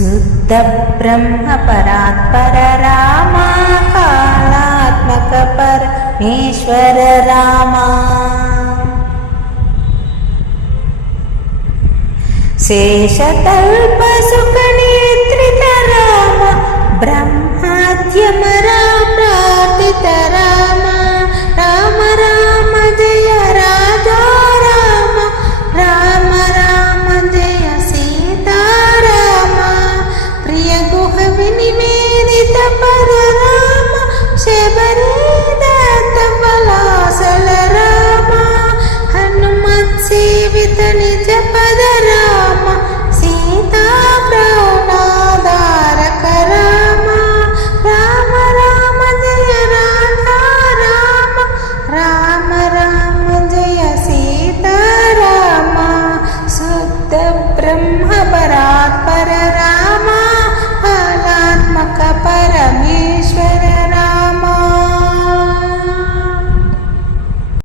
శుద్ధ బ్రహ్మ పరాత్పర రామ కాళాత్మక పరమేశ్వర రామ శేషతల్ప సుఖ నిద్రిత రామ బ్రహ్మాద్యమ